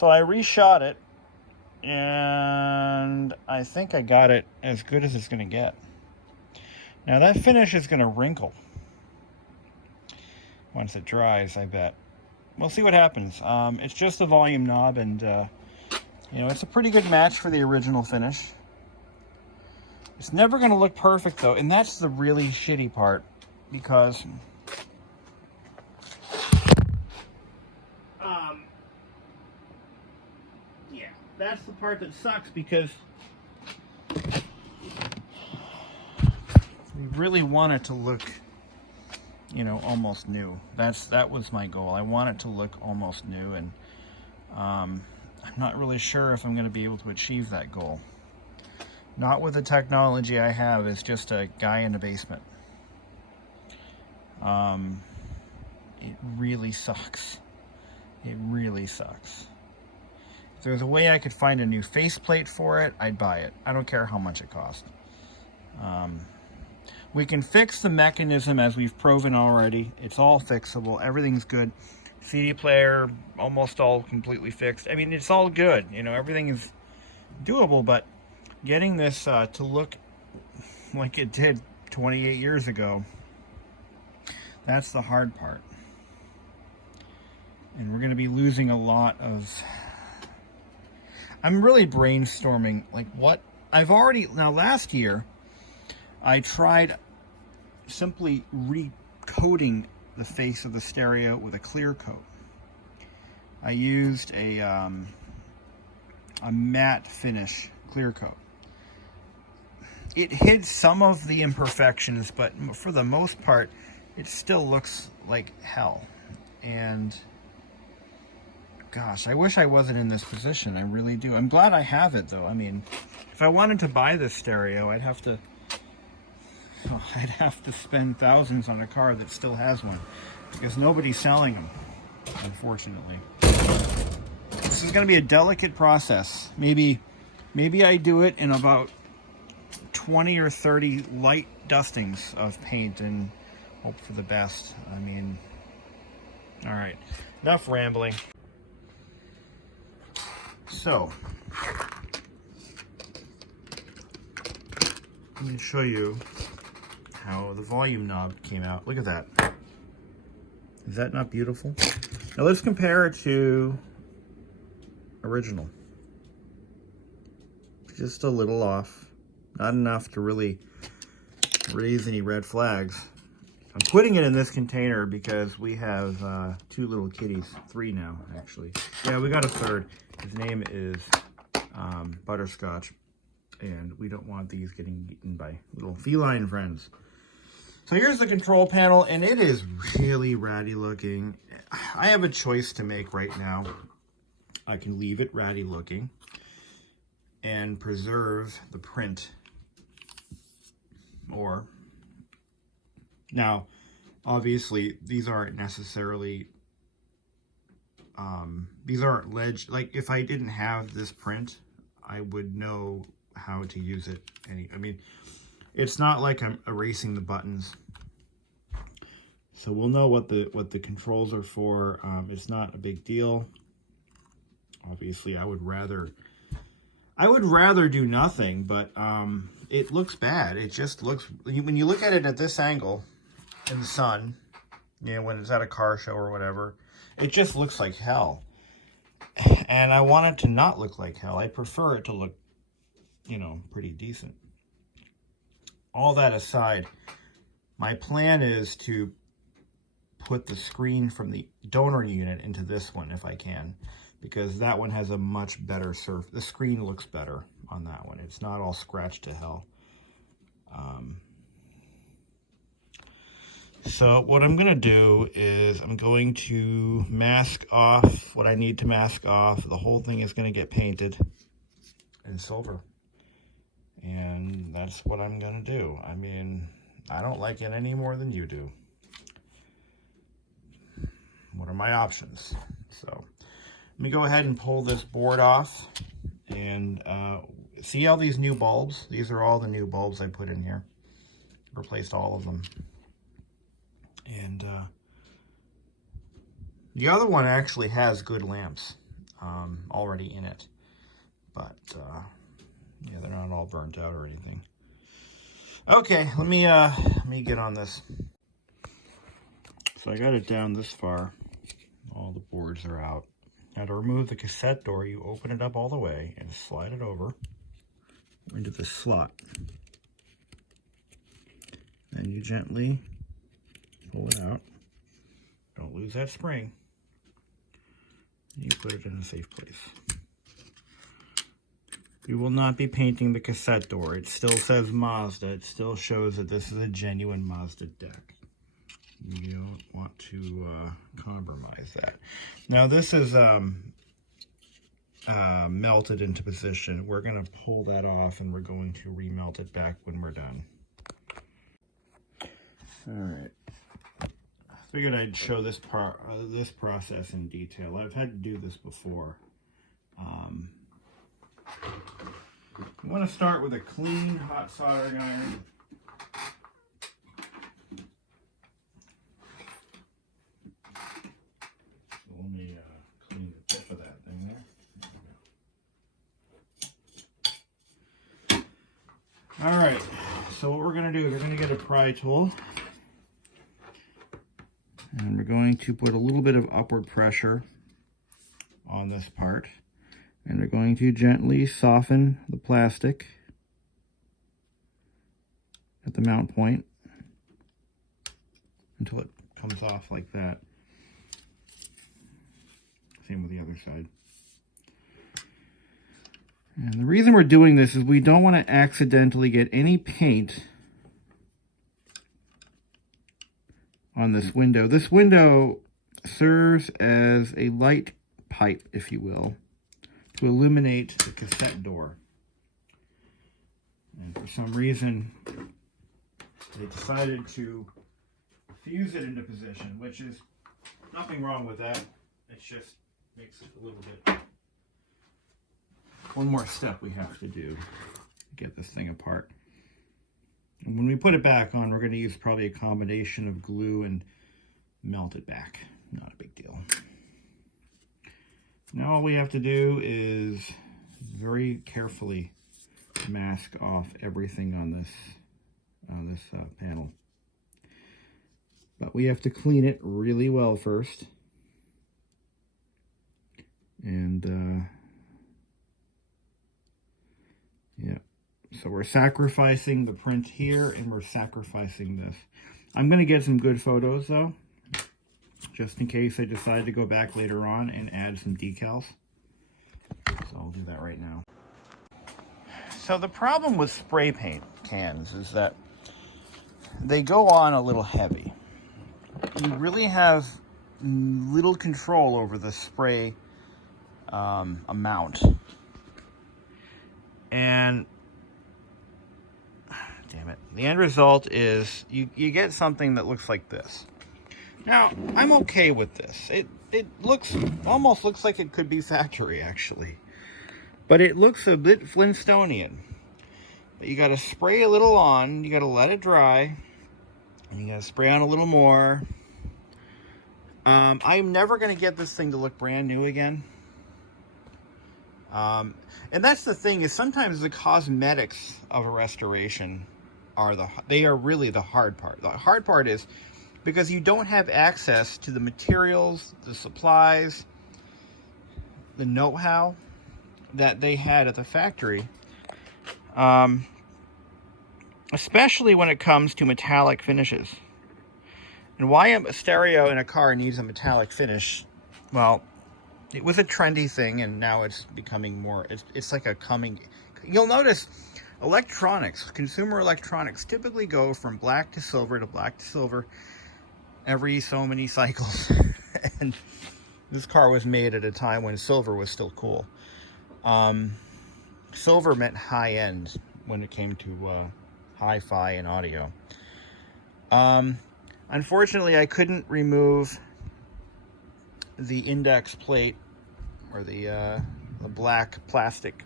So I reshot it, and I think I got it as good as it's going to get. Now that finish is going to wrinkle once it dries, I bet. We'll see what happens. It's just a volume knob, and you know, it's a pretty good match for the original finish. It's never going to look perfect though, and that's the really shitty part, because yeah, that's the part that sucks, because we really want it to look, you know, almost new. That was my goal. I want it to look almost new, and I'm not really sure if I'm going to be able to achieve that goal. Not with the technology I have as just a guy in the basement. It really sucks. It really sucks. If there's a way I could find a new faceplate for it, I'd buy it. I don't care how much it costs. We can fix the mechanism, as we've proven already. It's all fixable. Everything's good. CD player, almost all completely fixed. I mean, it's all good. You know, everything is doable, but getting this to look like it did 28 years ago, that's the hard part. And we're going to be losing a lot of... I'm really brainstorming, like, what... I've already... Now, last year, I tried simply recoating the face of the stereo with a clear coat. I used a matte finish clear coat. It hid some of the imperfections, but for the most part, it still looks like hell. And gosh, I wish I wasn't in this position. I really do. I'm glad I have it, though. I mean, if I wanted to buy this stereo, I'd have to spend thousands on a car that still has one, because nobody's selling them, unfortunately. This is going to be a delicate process. Maybe I do it in about 20 or 30 light dustings of paint and hope for the best. I mean, all right, enough rambling. So, let me show you how the volume knob came out. Look at that. Is that not beautiful? Now let's compare it to original. Just a little off. Not enough to really raise any red flags. I'm putting it in this container because we have 2 little kitties. 3 now, actually. Yeah, we got a third. His name is Butterscotch. And we don't want these getting eaten by little feline friends. So here's the control panel, and it is really ratty looking. I have a choice to make right now. I can leave it ratty looking and preserve the print. Or, now, obviously, these aren't necessarily, these aren't like, if I didn't have this print, I would know how to use it. I mean, it's not like I'm erasing the buttons, so we'll know what the controls are for. It's not a big deal. Obviously, I would rather do nothing, but it looks bad. It just looks, when you look at it at this angle in the sun, you know, when it's at a car show or whatever, it just looks like hell. And I want it to not look like hell. I prefer it to look, you know, pretty decent. All that aside, my plan is to put the screen from the donor unit into this one if I can, because that one has a much better surface. The screen looks better on that one. It's not all scratched to hell. So what I'm going to do is I'm going to mask off what I need to mask off. The whole thing is going to get painted in silver. And that's what I'm going to do. I mean, I don't like it any more than you do. What are my options? So let me go ahead and pull this board off. And see all these new bulbs? These are all the new bulbs I put in here. Replaced all of them. And the other one actually has good lamps. already in it. But yeah, they're not all burnt out or anything. Okay, let me get on this. So I got it down this far. All the boards are out. Now to remove the cassette door, you open it up all the way and slide it over into the slot. Then you gently pull it out. Don't lose that spring. And you put it in a safe place. We will not be painting the cassette door. It still says Mazda. It still shows that this is a genuine Mazda deck. You don't want to compromise that. Now this is melted into position. We're going to pull that off and we're going to remelt it back when we're done. All right. I figured I'd show this process in detail. I've had to do this before. You want to start with a clean hot soldering iron. So let me clean the tip of that thing there. All right. So what we're going to do is we're going to get a pry tool. And we're going to put a little bit of upward pressure on this part. And we're going to gently soften the plastic at the mount point until it comes off like that. Same with the other side. And the reason we're doing this is we don't want to accidentally get any paint on this window. This window serves as a light pipe, if you will, to illuminate the cassette door. And for some reason, they decided to fuse it into position, which is nothing wrong with that. It just makes it a little bit... One more step we have to do to get this thing apart. And when we put it back on, we're going to use probably a combination of glue and melt it back. Not a big deal. Now all we have to do is very carefully mask off everything on this panel. But we have to clean it really well first. And yeah. So we're sacrificing the print here and we're sacrificing this. I'm going to get some good photos though, just in case I decide to go back later on and add some decals. So I'll do that right now. So the problem with spray paint cans is that they go on a little heavy. You really have little control over the spray amount. And damn it, the end result is you get something that looks like this. Now, I'm okay with this. It almost looks like it could be factory, actually. But it looks a bit Flintstonian. But you gotta spray a little on, you gotta let it dry, and you gotta spray on a little more. I'm never gonna get this thing to look brand new again. And that's the thing, is sometimes the cosmetics of a restoration they are really the hard part. The hard part is because you don't have access to the materials, the supplies, the know-how that they had at the factory. Especially when it comes to metallic finishes. And why a stereo in a car needs a metallic finish, well, it was a trendy thing, and now it's becoming more, it's like a coming, you'll notice electronics, consumer electronics typically go from black to silver every so many cycles. And this car was made at a time when silver was still cool. Silver meant high end when it came to hi-fi and audio. Unfortunately, I couldn't remove the index plate or the black plastic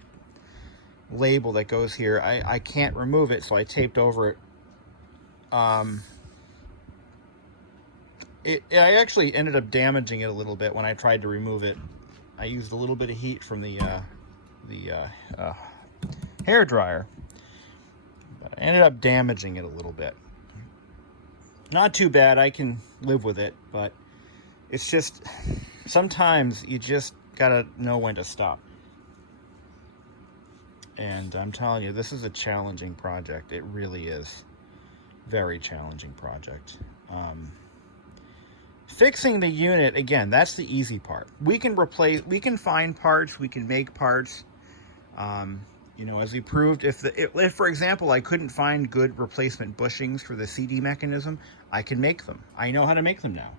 label that goes here. I can't remove it, so I taped over it. I actually ended up damaging it a little bit when I tried to remove it I used a little bit of heat from the hair dryer, but I ended up damaging it a little bit. Not too bad, I can live with it, but it's just, sometimes you just gotta know when to stop. And I'm telling you, this is a challenging project. It really is. Very challenging project. Fixing the unit, again, that's the easy part. We can find parts, we can make parts. You know, as we proved, if for example, I couldn't find good replacement bushings for the CD mechanism, I can make them. I know how to make them now.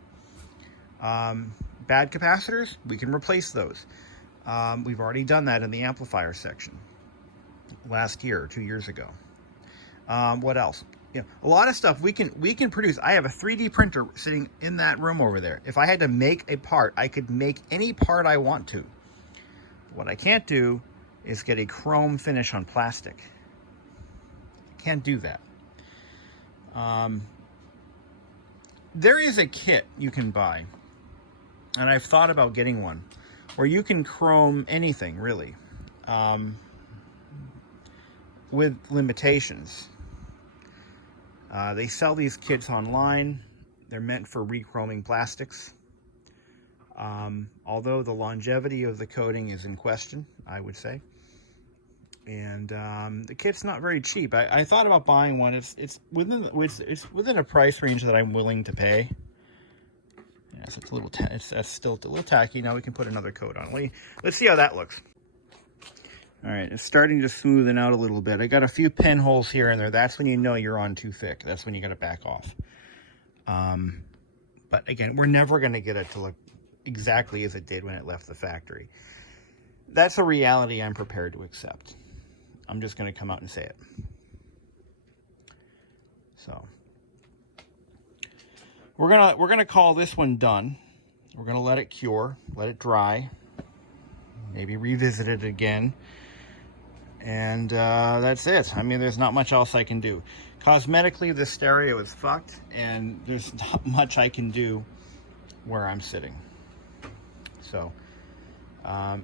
Bad capacitors, we can replace those. We've already done that in the amplifier section last year or 2 years ago. What else? You know, a lot of stuff we can produce. I have a 3D printer sitting in that room over there. If I had to make a part, I could make any part I want to. What I can't do is get a chrome finish on plastic. Can't do that. There is a kit you can buy, and I've thought about getting one, where you can chrome anything, really, with limitations. They sell these kits online. They're meant for rechroming plastics. Although the longevity of the coating is in question, I would say. And the kit's not very cheap. I thought about buying one. It's within a price range that I'm willing to pay. Yeah, so it's a little that's still a little tacky. Now we can put another coat on. Let's see how that looks. All right, it's starting to smoothen out a little bit. I got a few pinholes here and there. That's when you know you're on too thick. That's when you got to back off. But again, we're never going to get it to look exactly as it did when it left the factory. That's a reality I'm prepared to accept. I'm just going to come out and say it. So we're gonna call this one done. We're gonna let it cure, let it dry, maybe revisit it again, and that's it. I mean, there's not much else I can do. Cosmetically, the stereo is fucked, and there's not much I can do where I'm sitting. So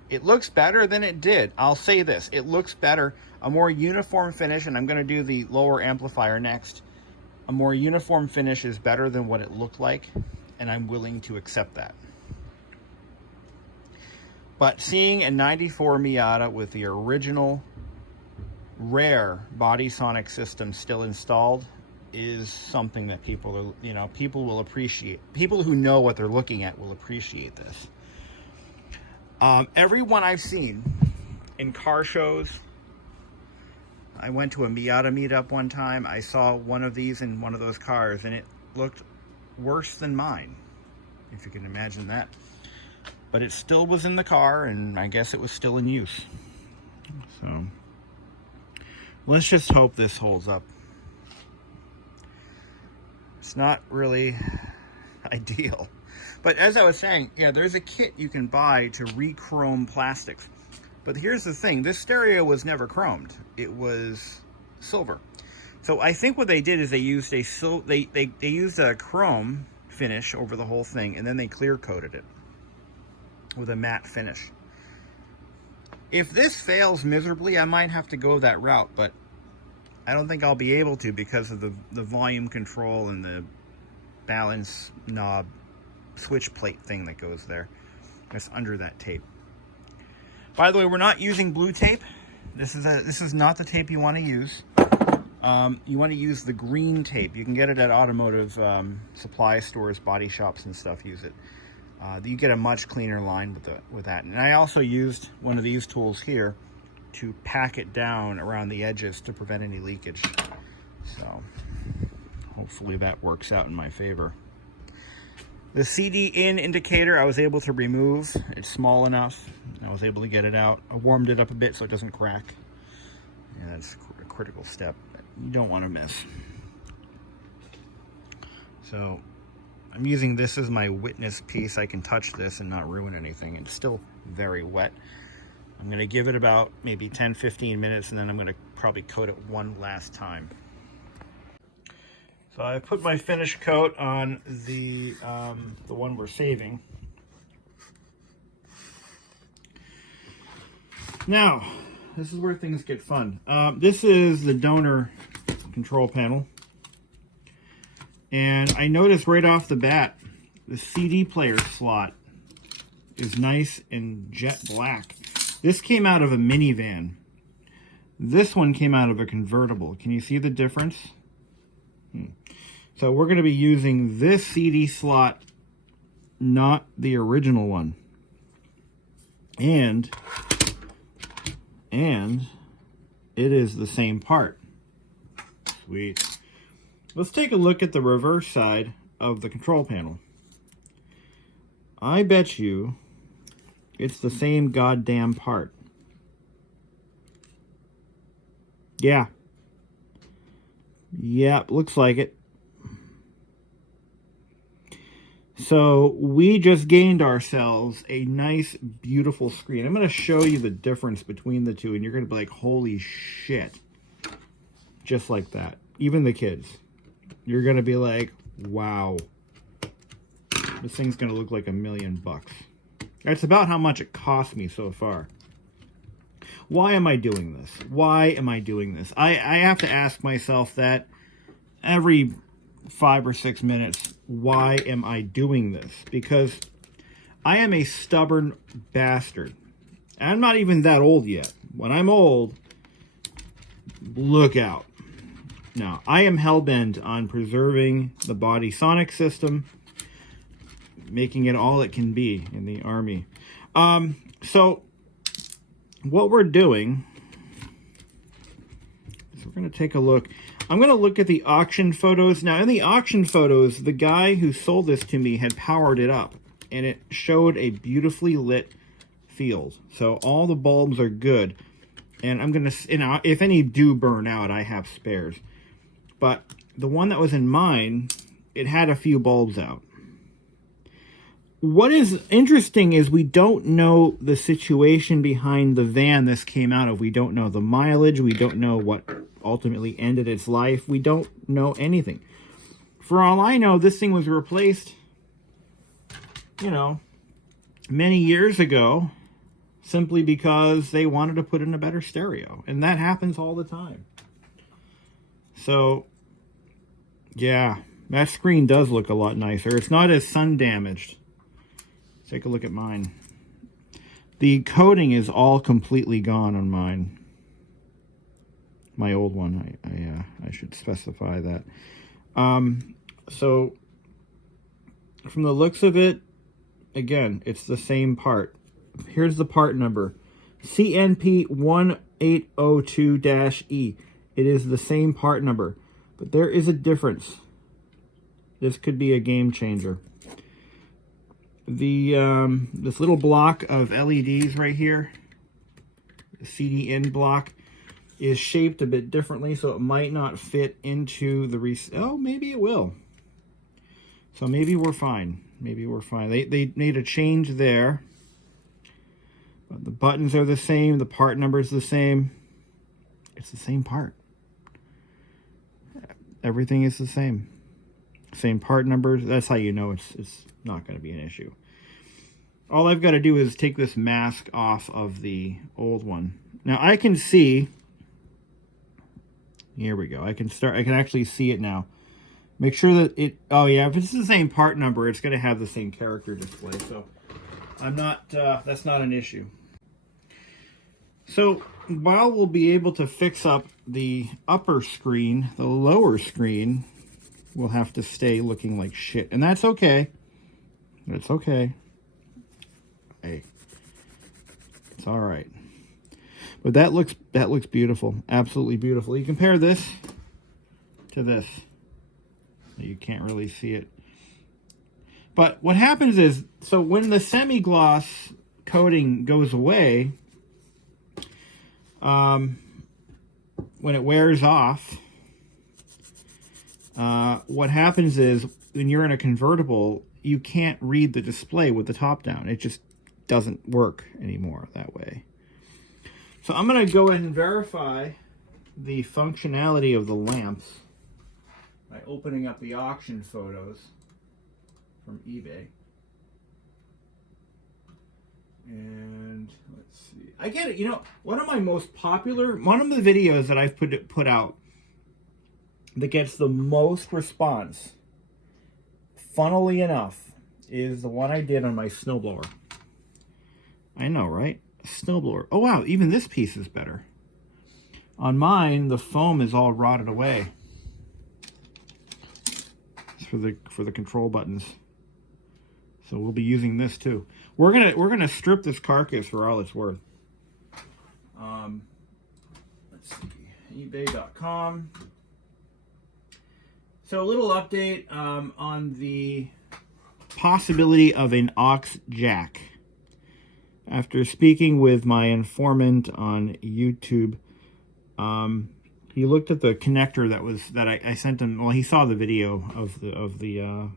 it looks better than it did. I'll say this, it looks better, a more uniform finish, and I'm going to do the lower amplifier next. A more uniform finish is better than what it looked like, and I'm willing to accept that. But seeing a 94 Miata with the original rare body sonic system still installed is something that people will appreciate. People who know what they're looking at will appreciate this. Everyone I've seen in car shows, I went to a Miata meetup one time. I saw one of these in one of those cars, and it looked worse than mine, if you can imagine that. But it still was in the car, and I guess it was still in use. So let's just hope this holds up. It's not really ideal. But as I was saying, yeah, there's a kit you can buy to re-chrome plastics. But here's the thing, this stereo was never chromed. It was silver. So I think what they did is they used they used a chrome finish over the whole thing, and then they clear coated it with a matte finish. If this fails miserably, I might have to go that route, but I don't think I'll be able to because of the volume control and the balance knob switch plate thing that goes there. It's under that tape. By the way, we're not using blue tape. This is not the tape you want to use. You want to use the green tape. You can get it at automotive supply stores, body shops and stuff. Use it. You get a much cleaner line with that. And I also used one of these tools here to pack it down around the edges to prevent any leakage. So hopefully that works out in my favor. The CD in indicator I was able to remove. It's small enough. I was able to get it out. I warmed it up a bit so it doesn't crack. Yeah, that's a critical step that you don't want to miss. So I'm using this as my witness piece. I can touch this and not ruin anything. It's still very wet. I'm going to give it about maybe 10-15 minutes, and then I'm going to probably coat it one last time. So I put my finish coat on the one we're saving. Now, this is where things get fun. This is the donor control panel. And I noticed right off the bat, the CD player slot is nice and jet black. This came out of a minivan. This one came out of a convertible. Can you see the difference? So we're going to be using this CD slot, not the original one. And it is the same part. Sweet. Let's take a look at the reverse side of the control panel. I bet you it's the same goddamn part. Yeah. Yep, looks like it. So we just gained ourselves a nice, beautiful screen. I'm going to show you the difference between the two, and you're going to be like, holy shit. Just like that. Even the kids. You're going to be like, wow. This thing's going to look like $1 million. That's about how much it cost me so far. Why am I doing this? Why am I doing this? I have to ask myself that every 5 or 6 minutes. Why am I doing this? Because I am a stubborn bastard. I'm not even that old yet. When I'm old, look out. Now, I am hell-bent on preserving the body sonic system, making it all it can be in the Army. So, what we're doing is we're going to take a look. I'm going to look at the auction photos. Now, in the auction photos, the guy who sold this to me had powered it up, and it showed a beautifully lit field. So all the bulbs are good. And I'm going to, you know, if any do burn out, I have spares. But the one that was in mine, it had a few bulbs out. What is interesting is we don't know the situation behind the van this came out of. We don't know the mileage. We don't know what ultimately ended its life. We don't know anything. For all I know, this thing was replaced, you know, many years ago simply because they wanted to put in a better stereo. And that happens all the time. So, yeah, that screen does look a lot nicer. It's not as sun damaged. Take a look at mine. The coating is all completely gone on mine. My old one, I should specify that. So, from the looks of it, again, it's the same part. Here's the part number. CNP1802-E. It is the same part number. But there is a difference. This could be a game changer. This little block of LEDs right here, the CD-in block, is shaped a bit differently, so it might not fit into the oh, maybe it will. So maybe we're fine. Maybe we're fine. They made a change there. But the buttons are the same. The part number is the same. It's the same part. Everything is the same. Same part numbers. That's how you know it's not going to be an issue. All I've got to do is take this mask off of the old one. Now I can see. Here we go. I can actually see it now. Make sure that it. Oh yeah, if it's the same part number, it's going to have the same character display. So I'm not. That's not an issue. So while we'll be able to fix up the upper screen, the lower screen will have to stay looking like shit, and that's okay. That's okay. Hey, it's all right. But that looks beautiful, absolutely beautiful. You compare this to this. You can't really see it. But what happens is, so when the semi-gloss coating goes away, when it wears off, what happens is when you're in a convertible, you can't read the display with the top down. It just doesn't work anymore that way. So I'm going to go ahead and verify the functionality of the lamps by opening up the auction photos from eBay. And let's see. I get it. You know, one of the videos that I've put out that gets the most response, funnily enough, is the one I did on my snowblower. I know, right? Snowblower. Oh wow, even this piece is better. On mine, the foam is all rotted away. It's for the control buttons. So we'll be using this too. We're gonna strip this carcass for all it's worth. Let's see, eBay.com. So a little update on the possibility of an aux jack. After speaking with my informant on YouTube, he looked at the connector that I sent him. Well, he saw the video of the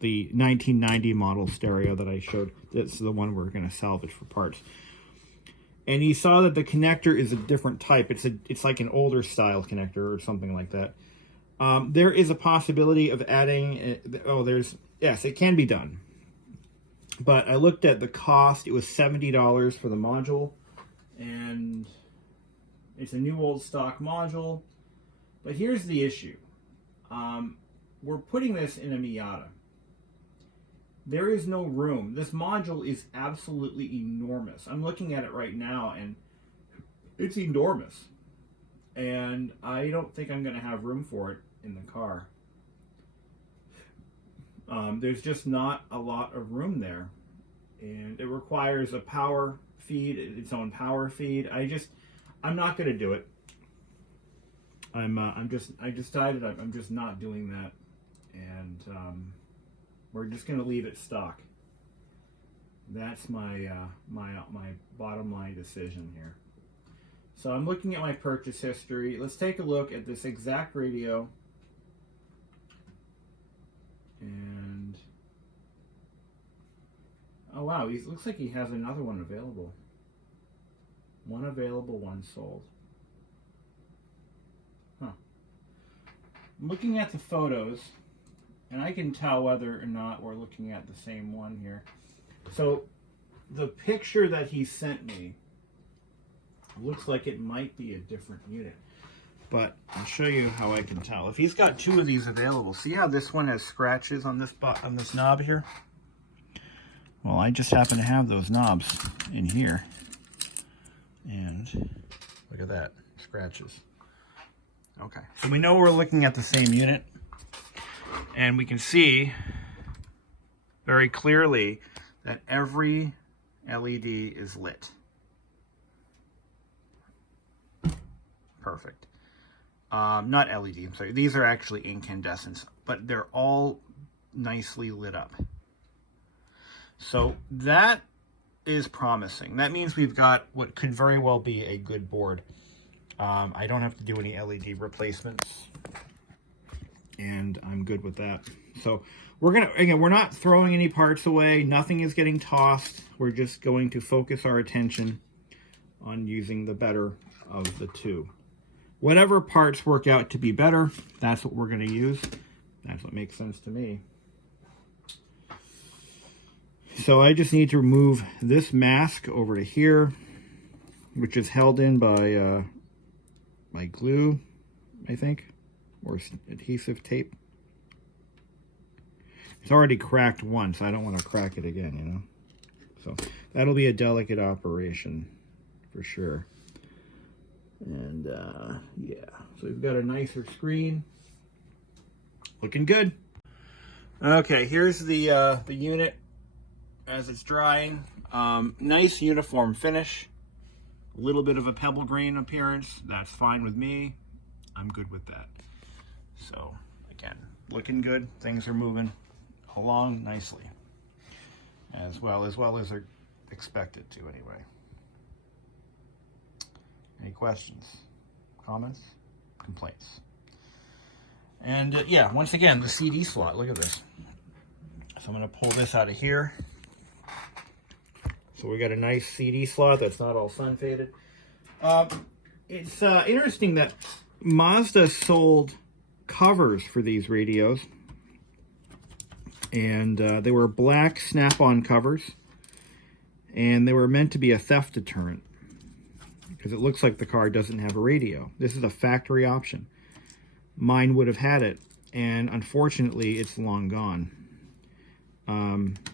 1990 model stereo that I showed. That's the one we're going to salvage for parts. And he saw that the connector is a different type. It's like an older style connector or something like that. There is a possibility of adding. Yes, it can be done. But I looked at the cost. It was $70 for the module, and it's a new old stock module. But here's the issue. We're putting this in a Miata. There is no room. This module is absolutely enormous. I'm looking at it right now, and it's enormous. And I don't think I'm going to have room for it in the car. There's just not a lot of room there, and it requires a power feed, its own power feed. I'm not going to do it. I decided I'm just not doing that, and we're just going to leave it stock. That's my my bottom line decision here. So I'm looking at my purchase history. Let's take a look at this exact radio. And oh wow, he looks like he has another one available. One available, one sold. Huh. I'm looking at the photos, and I can tell whether or not we're looking at the same one here. So the picture that he sent me looks like it might be a different unit. But I'll show you how I can tell. If he's got two of these available, see how this one has scratches on this knob here? Well, I just happen to have those knobs in here. And look at that, scratches. Okay, so we know we're looking at the same unit. And we can see very clearly that every LED is lit. Perfect. Not LED, I'm sorry. These are actually incandescents, but they're all nicely lit up. So that is promising. That means we've got what could very well be a good board. I don't have to do any LED replacements, and I'm good with that. So we're not throwing any parts away. Nothing is getting tossed. We're just going to focus our attention on using the better of the two. Whatever parts work out to be better, that's what we're going to use. That's what makes sense to me. So I just need to remove this mask over to here, which is held in by glue, I think, or adhesive tape. It's already cracked once. I don't want to crack it again, you know. So that'll be a delicate operation for sure. And yeah, so we've got a nicer screen. Looking good. Okay, here's the unit as it's drying. Nice uniform finish. A little bit of a pebble grain appearance. That's fine with me. I'm good with that. So again, looking good. Things are moving along nicely, as well as they're expected to anyway. Any questions, comments, complaints? And yeah, once again, the CD slot, look at this. So I'm going to pull this out of here. So we got a nice CD slot that's not all sun faded. It's interesting that Mazda sold covers for these radios. And they were black snap-on covers. and they were meant to be a theft deterrent because it looks like the car doesn't have a radio. This is a factory option. Mine would have had it, and unfortunately it's long gone.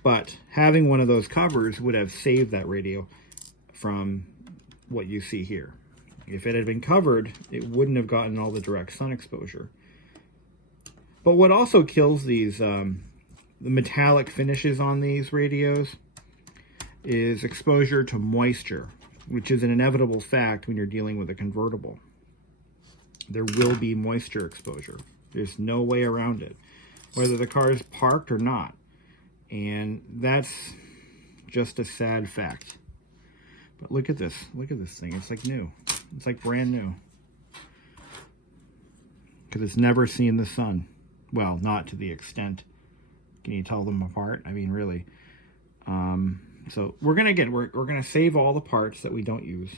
But having one of those covers would have saved that radio from what you see here. If it had been covered, it wouldn't have gotten all the direct sun exposure. But what also kills these, the metallic finishes on these radios, is exposure to moisture, which is an inevitable fact when you're dealing with a convertible. There will be moisture exposure. There's no way around it, whether the car is parked or not. And that's just a sad fact. But look at this. Look at this thing. It's like new. It's like brand new. Because it's never seen the sun. Well, not to the extent. Can you tell them apart? I mean, really. So we're gonna save all the parts that we don't use.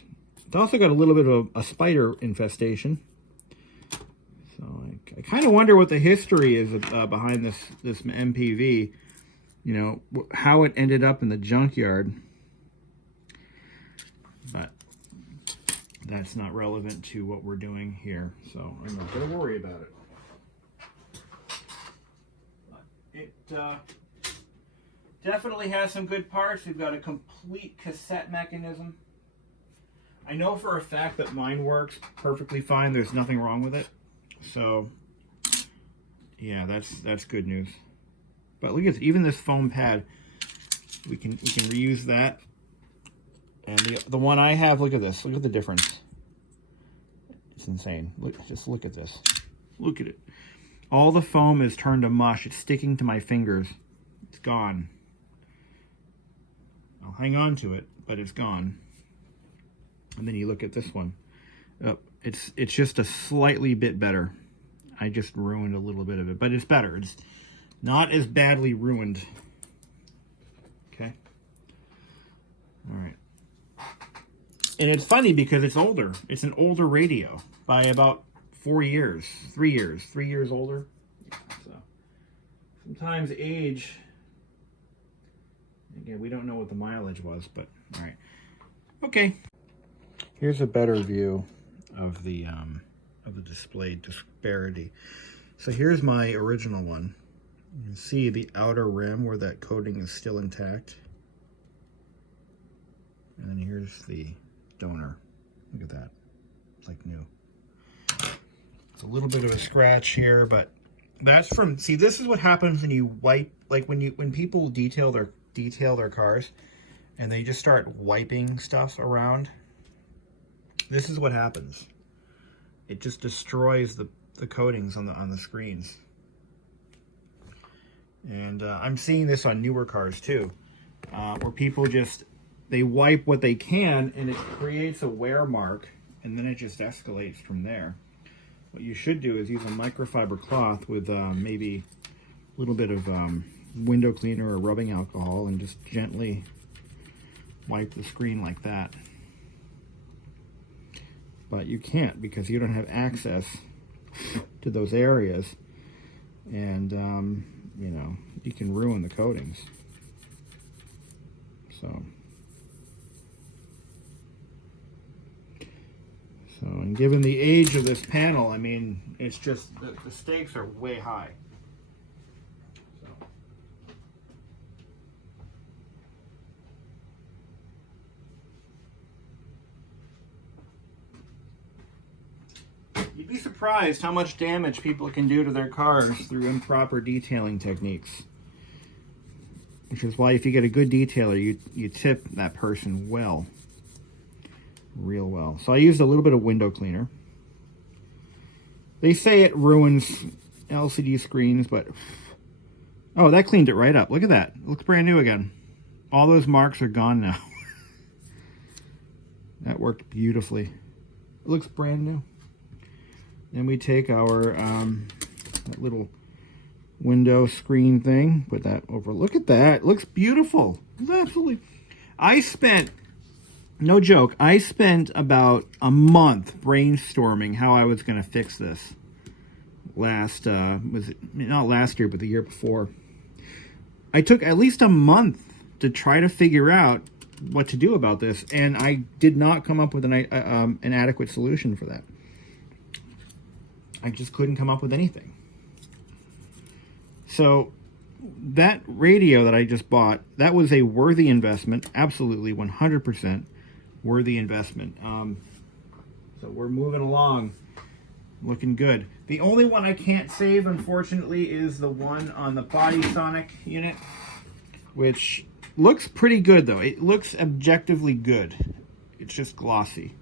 It's also got a little bit of a spider infestation. So I kind of wonder what the history is behind this MPV. You know, how it ended up in the junkyard. But that's not relevant to what we're doing here, so I'm not going to worry about it. But it definitely has some good parts. We've got a complete cassette mechanism. I know for a fact that mine works perfectly fine. There's nothing wrong with it. So, yeah, that's good news. But look at this, even this foam pad, we can reuse that. And the one I have, look at this. Look at the difference. It's insane. Just look at this. Look at it. All the foam is turned to mush. It's sticking to my fingers. It's gone. I'll hang on to it, but it's gone. And then you look at this one. It's just a slightly bit better. I just ruined a little bit of it, but it's better. It's not as badly ruined. Okay. All right. And it's funny because it's older. It's an older radio by about 4 years, 3 years, 3 years older. So sometimes age, again, we don't know what the mileage was, but all right. Okay. Here's a better view of the display disparity. So here's my original one. You can see the outer rim where that coating is still intact. And then here's the donor. Look at that. It's like new. It's a little bit of a scratch here, but that's from, see, this is what happens when you wipe, like when people detail their cars and they just start wiping stuff around. This is what happens. It just destroys the coatings on the screens. And I'm seeing this on newer cars too, where people just, they wipe what they can and it creates a wear mark, and then it just escalates from there. What you should do is use a microfiber cloth with maybe a little bit of window cleaner or rubbing alcohol and just gently wipe the screen like that. But you can't because you don't have access to those areas, and you know, you can ruin the coatings. So and given the age of this panel, I mean, it's just, the stakes are way high. So you'd be surprised how much damage people can do to their cars through improper detailing techniques. Which is why if you get a good detailer, you tip that person well. Real well. So I used a little bit of window cleaner. They say it ruins LCD screens, but oh, that cleaned it right up. Look at that. It looks brand new again. All those marks are gone now. That worked beautifully. It looks brand new. Then we take our that little window screen thing, put that over. Look at that. It looks beautiful. It's absolutely. No joke, I spent about a month brainstorming how I was going to fix this. Was it not last year, but the year before. I took at least a month to try to figure out what to do about this, and I did not come up with an adequate solution for that. I just couldn't come up with anything. So that radio that I just bought, that was a worthy investment, absolutely 100% worthy investment. So we're moving along, looking good. The only one I can't save, unfortunately, is the one on the Body Sonic unit, which looks pretty good, though. It looks objectively good. It's just glossy.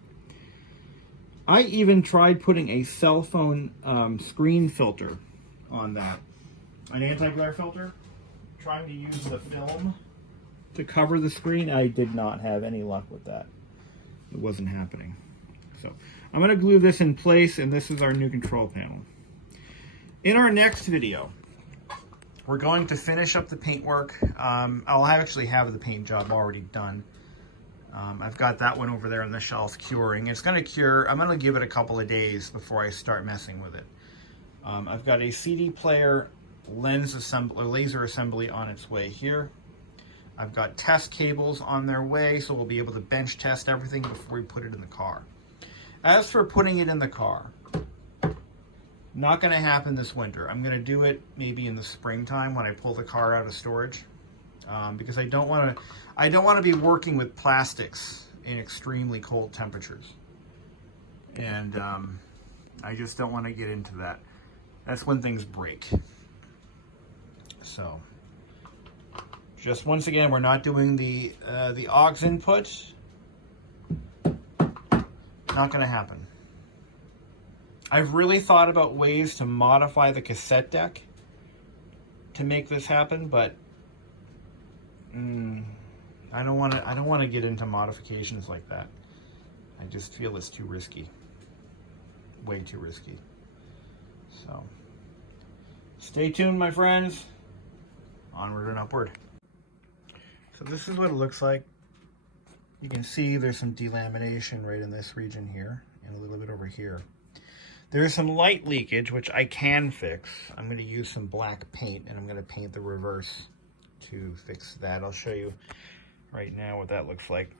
I even tried putting a cell phone screen filter on that. An anti-glare filter. Trying to use the film to cover the screen. I did not have any luck with that. It wasn't happening. So I'm going to glue this in place, and this is our new control panel. In our next video, we're going to finish up the paintwork. I'll actually have the paint job already done. I've got that one over there on the shelf curing. It's going to cure. I'm going to give it a couple of days before I start messing with it. I've got a CD player lens assembly, laser assembly on its way here. I've got test cables on their way, so we'll be able to bench test everything before we put it in the car. As for putting it in the car, not going to happen this winter. I'm going to do it maybe in the springtime when I pull the car out of storage, because I don't want to be working with plastics in extremely cold temperatures, and I just don't want to get into that. That's when things break. So, just once again, we're not doing the aux input. Not going to happen. I've really thought about ways to modify the cassette deck to make this happen, but I don't want to get into modifications like that. I just feel it's too risky. Way too risky. So, stay tuned, my friends. Onward and upward. So this is what it looks like. You can see there's some delamination right in this region here and a little bit over here. There's some light leakage, which I can fix. I'm going to use some black paint, and I'm going to paint the reverse to fix that. I'll show you right now what that looks like.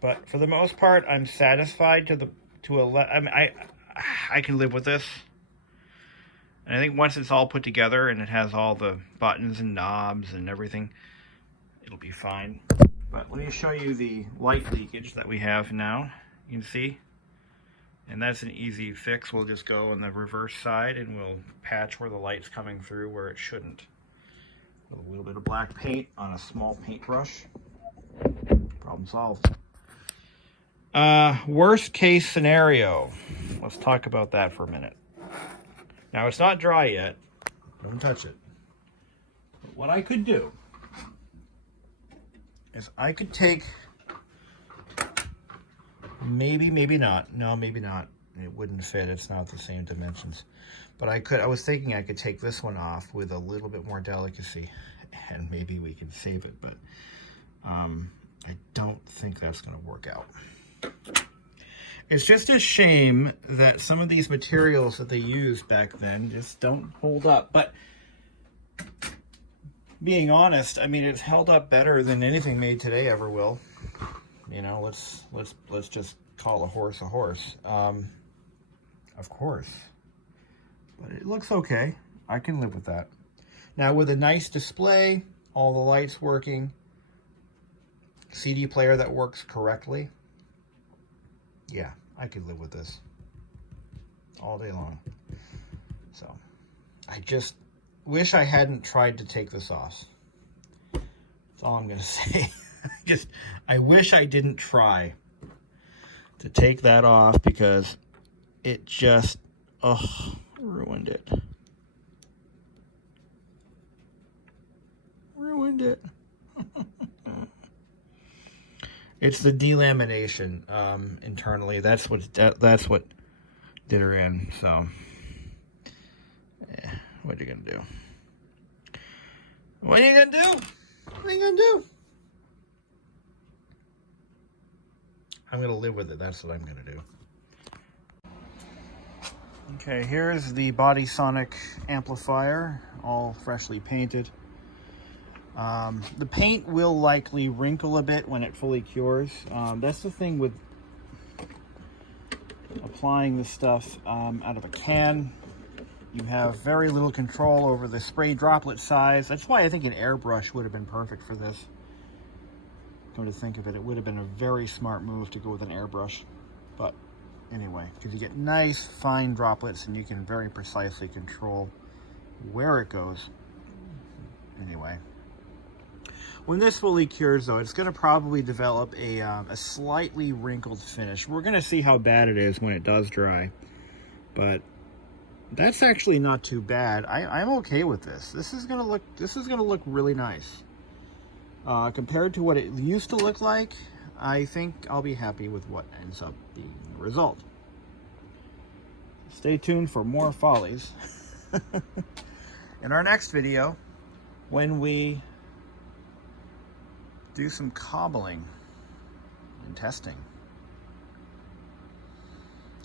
But for the most part, I'm satisfied I can live with this. And I think once it's all put together and it has all the buttons and knobs and everything, it'll be fine. But let me show you the light leakage that we have now. You can see. And that's an easy fix. We'll just go on the reverse side and we'll patch where the light's coming through where it shouldn't. With a little bit of black paint on a small paintbrush. Problem solved. Worst case scenario. Let's talk about that for a minute. Now, it's not dry yet. Don't touch it. But what I could do is I could take, maybe not. No, maybe not. It wouldn't fit. It's not the same dimensions. But I was thinking I could take this one off with a little bit more delicacy, and maybe we could save it. But I don't think that's going to work out. It's just a shame that some of these materials that they used back then just don't hold up. But being honest, I mean, it's held up better than anything made today ever will. You know, let's just call a horse a horse. Of course. But it looks okay. I can live with that. Now, with a nice display, all the lights working, CD player that works correctly, yeah, I could live with this all day long. So, I just wish I hadn't tried to take this off. That's all I'm going to say. I wish I didn't try to take that off because it just, ruined it. Ruined it. It's the delamination internally. That's what did her in. So, what are you gonna do? What are you gonna do? What are you gonna do? I'm gonna live with it. That's what I'm gonna do. Okay, here's the Body Sonic amplifier, all freshly painted. The paint will likely wrinkle a bit when it fully cures. That's the thing with applying this stuff out of a can. You have very little control over the spray droplet size. That's why I think an airbrush would have been perfect for this. Come to think of it, it would have been a very smart move to go with an airbrush. But anyway, because you get nice fine droplets and you can very precisely control where it goes. Anyway, when this fully cures though, it's going to probably develop a slightly wrinkled finish. We're going to see how bad it is when it does dry, but that's actually not too bad. I'm okay with this. This is gonna look really nice. Compared to what it used to look like, I think I'll be happy with what ends up being the result. Stay tuned for more follies in our next video when we do some cobbling and testing.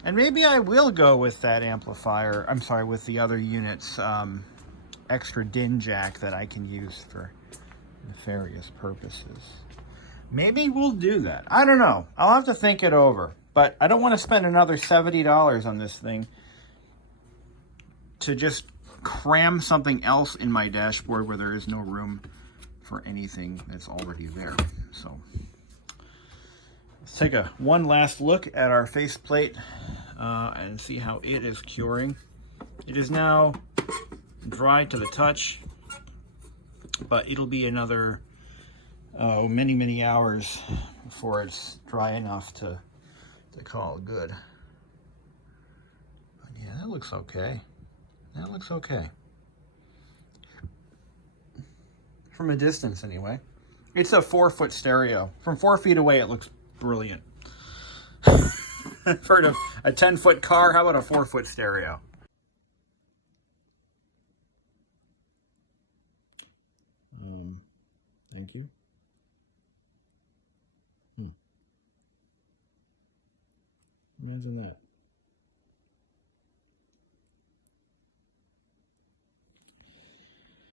And maybe I will go with that amplifier, I'm sorry, with the other unit's extra DIN jack that I can use for nefarious purposes. Maybe we'll do that. I don't know. I'll have to think it over. But I don't want to spend another $70 on this thing to just cram something else in my dashboard where there is no room for anything that's already there. So let's take one last look at our faceplate and see how it is curing. It is now dry to the touch, but it'll be another many hours before it's dry enough to call it good. But yeah, that looks okay. That looks okay. From a distance anyway. It's a 4-foot stereo. From 4 feet away it looks brilliant. For a 10-foot car, how about a 4-foot stereo? Thank you. Imagine that.